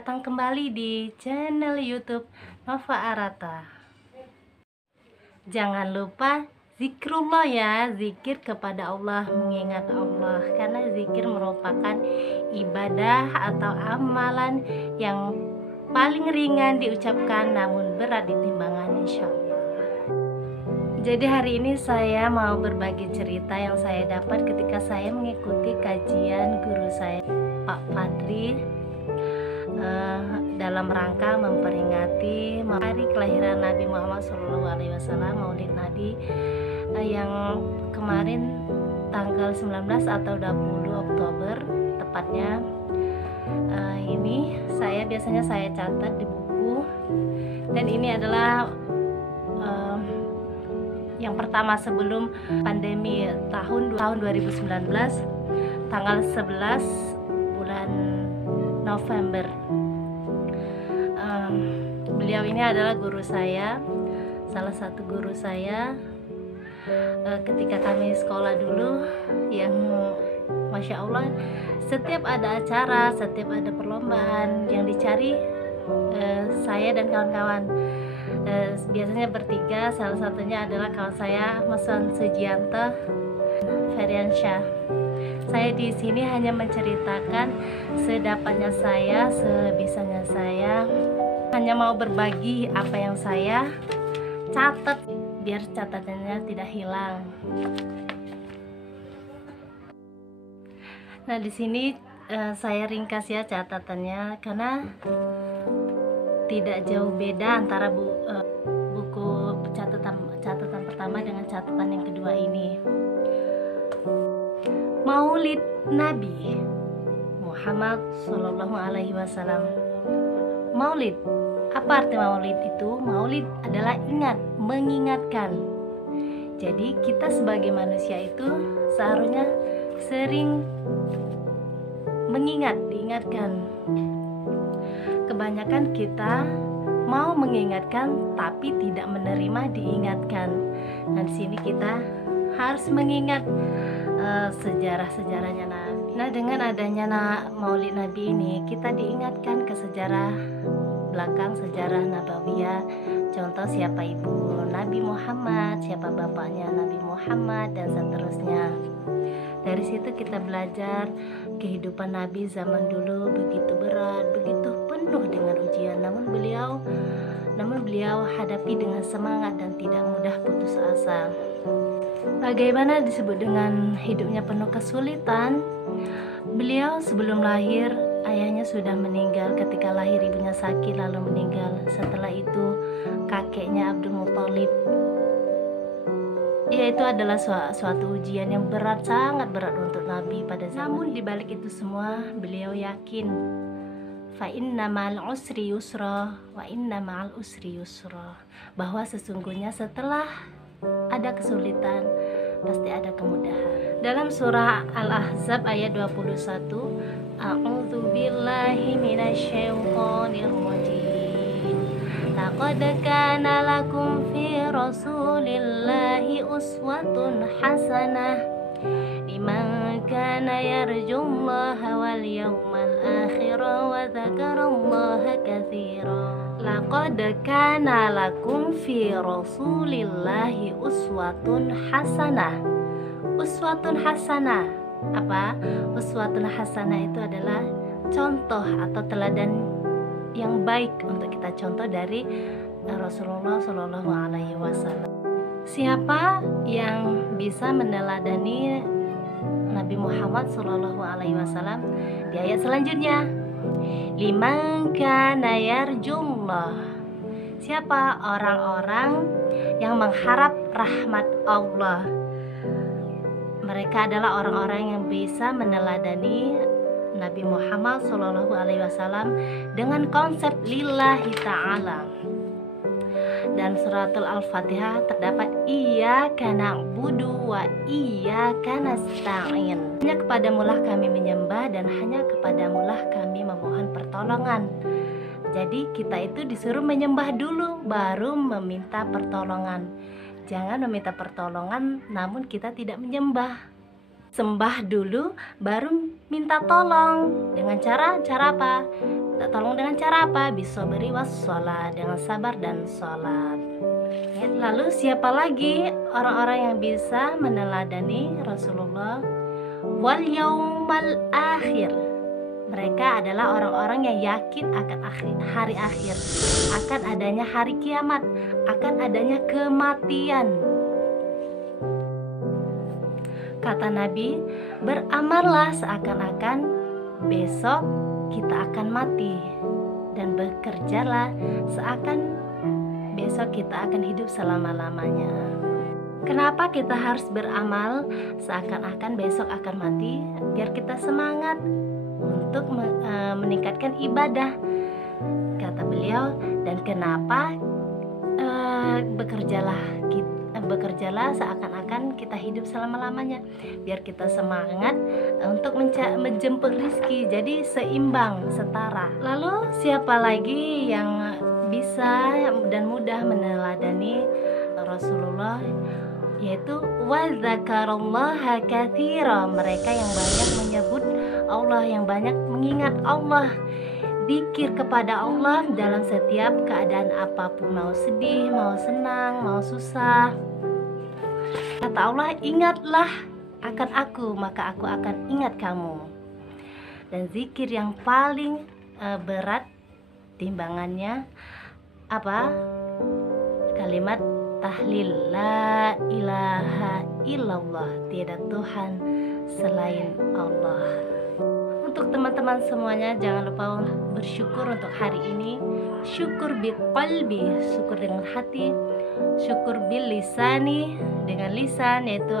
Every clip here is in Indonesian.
datang kembali di channel YouTube Nova Arata. Jangan lupa zikrullah ya, zikir kepada Allah, mengingat Allah, karena zikir merupakan ibadah atau amalan yang paling ringan diucapkan namun berat di timbangan, insya Allah. Jadi hari ini saya mau berbagi cerita yang saya dapat ketika saya mengikuti kajian guru saya Pak Fadli dalam rangka memperingati hari kelahiran Nabi Muhammad SAW, Maulid Nabi yang kemarin tanggal 19 atau 20 Oktober tepatnya. Ini biasanya saya catat di buku, dan ini adalah yang pertama sebelum pandemi tahun 2019, tanggal 11 bulan November. Beliau ini adalah guru saya, salah satu guru saya ketika kami sekolah dulu, yang Masya Allah setiap ada acara, setiap ada perlombaan yang dicari saya dan kawan-kawan. Biasanya bertiga, salah satunya adalah kawan saya Maswan Sujianto Feriansyah. Saya di sini hanya menceritakan sedapatnya saya, sebisanya saya, hanya mau berbagi apa yang saya catat biar catatannya tidak hilang. Nah, di sini saya ringkas ya catatannya, karena tidak jauh beda antara buku catatan pertama dengan catatan yang kedua ini. Maulid Nabi Muhammad Sallallahu Alaihi Wasallam. Maulid, apa arti maulid itu? Maulid adalah ingat, mengingatkan. Jadi kita sebagai manusia itu seharusnya sering mengingat, diingatkan. Kebanyakan kita mau mengingatkan tapi tidak menerima diingatkan. Nah, di sini kita harus mengingat sejarah-sejarahnya Nabi. Nah, dengan adanya Maulid Nabi ini, kita diingatkan ke sejarah belakang, sejarah Nabawiyah. Contoh, siapa ibu Nabi Muhammad, siapa bapaknya Nabi Muhammad, dan seterusnya. Dari situ kita belajar kehidupan Nabi zaman dulu begitu berat, begitu penuh dengan ujian, namun beliau hadapi dengan semangat dan tidak mudah putus asa. Bagaimana disebut dengan hidupnya penuh kesulitan? Beliau sebelum lahir, ayahnya sudah meninggal. Ketika lahir, ibunya sakit lalu meninggal. Setelah itu kakeknya Abdul Muthalib. Ya, itu adalah suatu ujian yang berat, sangat berat untuk Nabi pada zaman. Namun di balik itu semua, beliau yakin, fa inna ma'al usri yusra wa inna ma'al usri yusra, bahwa sesungguhnya setelah ada kesulitan pasti ada kemudahan. Dalam surah Al-Ahzab ayat 21, a'udzu billahi minasyaitonir rajim. Laqad kana lakum fi rasulillahi uswatun hasanah liman kana yarjullaha wal yawmal akhir wa dzakarallaha katsira. Laqad kana lakum fi rasulillahi uswatun hasanah. Uswatun hasanah apa? Uswatun hasanah itu adalah contoh atau teladan yang baik untuk kita contoh dari Rasulullah Shallallahu Alaihi Wasallam. Siapa yang bisa meneladani Nabi Muhammad Shallallahu Alaihi Wasallam? Di ayat selanjutnya, liman kana yarjullah. Siapa orang-orang yang mengharap rahmat Allah? Mereka adalah orang-orang yang bisa meneladani Nabi Muhammad Shallallahu Alaihi Wasallam dengan konsep lillahi ta'ala. Dan suratul Al-Fatihah terdapat iyyaka na'budu wa iyyaka nasta'in. Hanya kepadamulah kami menyembah dan hanya kepadamulah kami memohon pertolongan. Jadi kita itu disuruh menyembah dulu baru meminta pertolongan. Jangan meminta pertolongan namun kita tidak menyembah. Sembah dulu baru minta tolong. Dengan cara apa? tolong dengan cara apa? Bisobri wassalat, dengan sabar dan sholat. Lalu siapa lagi orang-orang yang bisa meneladani Rasulullah? Wal yaumal akhir. Mereka adalah orang-orang yang yakin akan hari akhir, akan adanya hari kiamat, akan adanya kematian. Kata Nabi, beramallah seakan-akan besok kita akan mati, dan bekerjalah seakan besok kita akan hidup selama-lamanya. Kenapa kita harus beramal seakan-akan besok akan mati? Biar kita semangat untuk meningkatkan ibadah, kata beliau. Dan kenapa bekerjalah seakan-akan kita hidup selama-lamanya, biar kita semangat untuk menjemput rizki, jadi seimbang, setara. Lalu siapa lagi yang bisa dan mudah meneladani Rasulullah? Yaitu wadzakarallaha katsira, mereka yang banyak menyebut Allah, yang banyak mengingat Allah, zikir kepada Allah dalam setiap keadaan apapun, mau sedih, mau senang, mau susah. Kata Allah, ingatlah akan aku, maka aku akan ingat kamu. Dan zikir yang paling berat timbangannya apa? Kalimat tahlil, la ilaha illallah, tiada Tuhan selain Allah. Untuk teman-teman semuanya, jangan lupa bersyukur untuk hari ini. Syukur bil qalbi, syukur dengan hati. Syukur bil lisani, dengan lisan, yaitu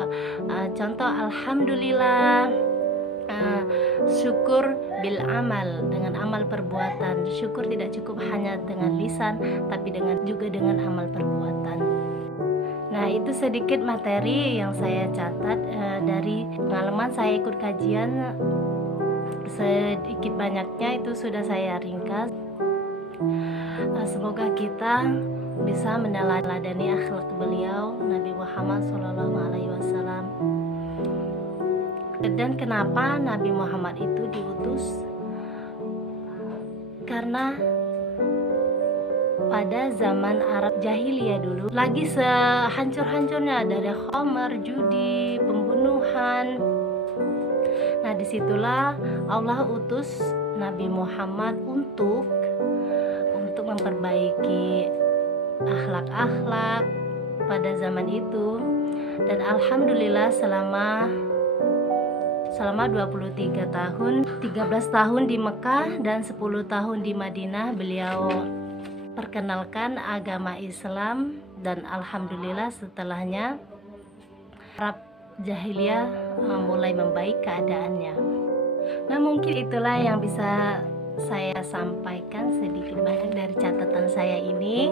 contoh alhamdulillah. Syukur bil amal, dengan amal perbuatan. Syukur tidak cukup hanya dengan lisan, tapi juga dengan amal perbuatan. Nah, itu sedikit materi yang saya catat dari pengalaman saya ikut kajian. Sedikit banyaknya itu sudah saya ringkas. Semoga kita bisa meneladani akhlak beliau, Nabi Muhammad SAW. Dan kenapa Nabi Muhammad itu diutus? Karena pada zaman Arab jahiliyah dulu lagi sehancur-hancurnya, dari khamar, judi, pembunuhan. Nah, disitulah Allah utus Nabi Muhammad untuk memperbaiki akhlak-akhlak pada zaman itu. Dan alhamdulillah selama 23 tahun, 13 tahun di Mekah dan 10 tahun di Madinah, beliau perkenalkan agama Islam. Dan alhamdulillah setelahnya Arab jahiliyah mulai membaik keadaannya. Nah, mungkin itulah yang bisa saya sampaikan sedikit banyak dari catatan saya ini.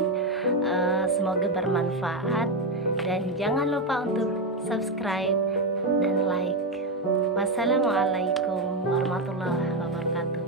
Semoga bermanfaat, dan jangan lupa untuk subscribe dan like. Wassalamualaikum warahmatullahi wabarakatuh.